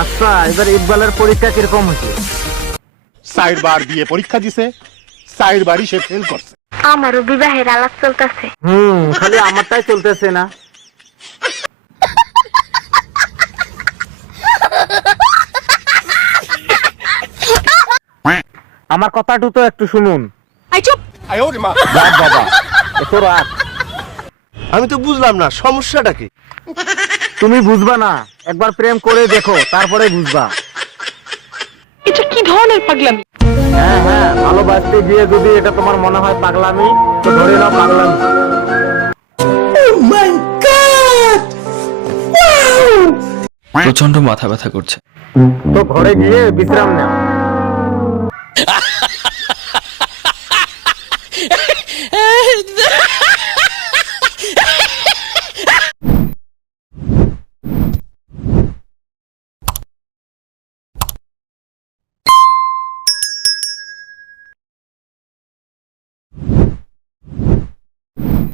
আচ্ছা, এবার ইকবালের পরীক্ষা কিরকম হয়েছে? 4 বার দিয়ে পরীক্ষা দিছে, 4 বারই সে ফেল করছে। আমারও বিবাহের আলাপ চলতেছে। খালি আমারটাই চলতেছে না। আমার কথাটু তো একটু শুনুন। বাবা, এত রাত আমি তো বুঝলাম না সমস্যাটা কি। তুমি বুঝবা না, একবার প্রেম করে দেখো, তারপরে বুঝবা। এটা কি ধরনের পাগলামি? হ্যাঁ হ্যাঁ, ভালোবাসতে গিয়ে যদি এটা তোমার মনে হয় পাগলামি, তো ধরে নাও পাগলামি। প্রচন্ড মাথা ব্যথা করছে। তো ঘরে গিয়ে বিশ্রাম নাও। Ha